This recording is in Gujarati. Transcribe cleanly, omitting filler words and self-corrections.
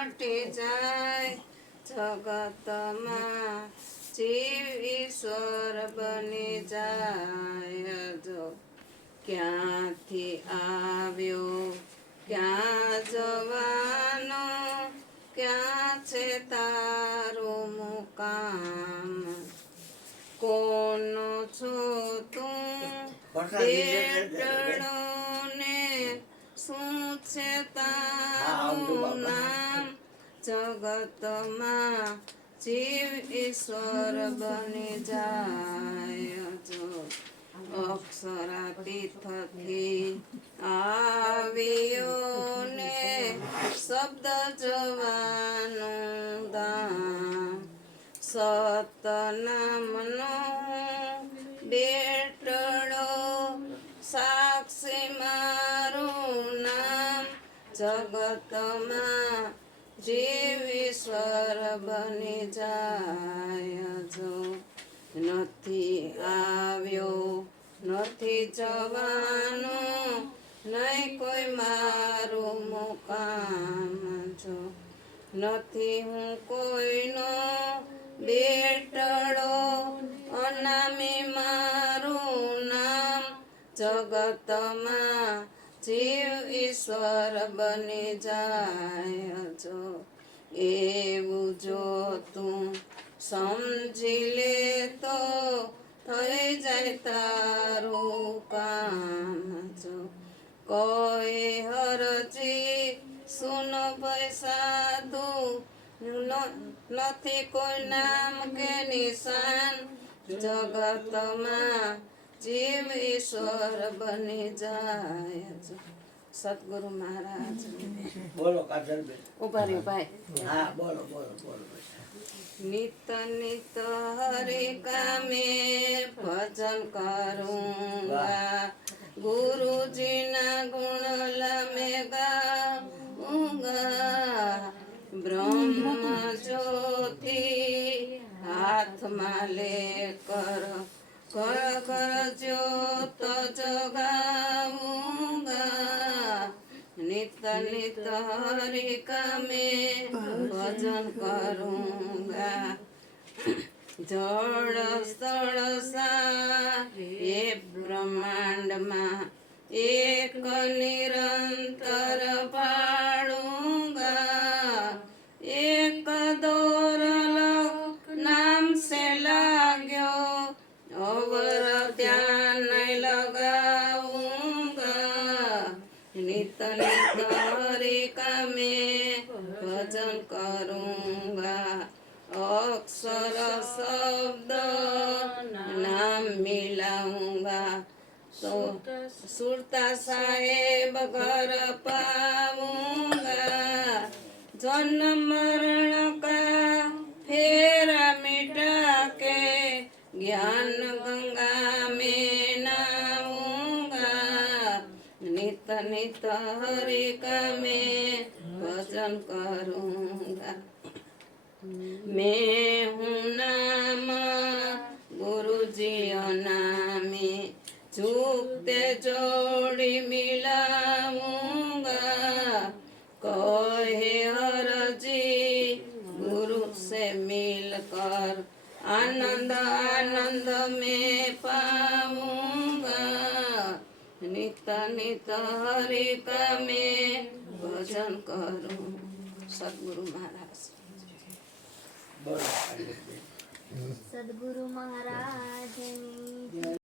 મટી જાય જગતમાં જીવ ઈશ્વર બની જાય જો ક્યાંથી આવ્યો ક્યાં જવાનો ક્યાં છે તારું મુકામ કોનો છો તું બેટડો ને શું છે તારું નામ જગતમાં જીવ ઈશ્વર બની જાય જો અક્ષરાતીતથી આવ્યો ને શબ્દ જવાનું દામ સતનામનો બેટડો સાક્ષી મારું નામ જગતમાં જીવ ઈશ્વર બની જાય જો નથી આવ્યો નથી જવાનો નહીં કોઈ મારું મુકામ જો નથી હું કોઈનો બેટડો અનામી મારું નામ જગતમાં જીવ ઈશ્વર બની જાય જો એવું જો તું સમજી લે તો થઈ જાય તારું કામ જો કોઈ હરજી સુન ભાઈ સાધુ નથી કોઈ નામ કે નિશાન જગતમાં જીવ ઈશ્વર બની જાય સદગુરુ મહારાજ બોલો કાજલબેન ઉભા રહ્યો ભાઈ હા બોલો બોલો બોલો નિત નિત હરિ કામે ભજન કरूंगा गुरुजीना गुण लमे गाऊंगा ब्रह्म ज्योति हाथ में लेकर कर कर ज्योत जगाऊंगा नित नित हरि का मैं भजन करूंगा जड़ स्थल सा ये ब्रह्मांड में एक निरंतर पाड़ूंगा एक दौर नाम से लाग्यो और ध्यान नहीं लगाऊंगा नित नित हरि का मैं भजन करूंगा अक्षर शब्द नाम मिलाऊंगा तो सुरता साहेब घर पाऊंगा जन्म मरण का फेरा मिटा के ज्ञान गंगा में नहाऊंगा नित नित हरि का मैं भजन करूंगा मैं हूँ नाम गुरुजी नामी झुकते जोड़ी मिलाऊंगा कहे हर जी गुरु से मिलकर आनंद आनंद में पाऊंगा नित नित हरि का मैं भजन करूं सदगुरु महाराज બોલો સદગુરુ મહારાજની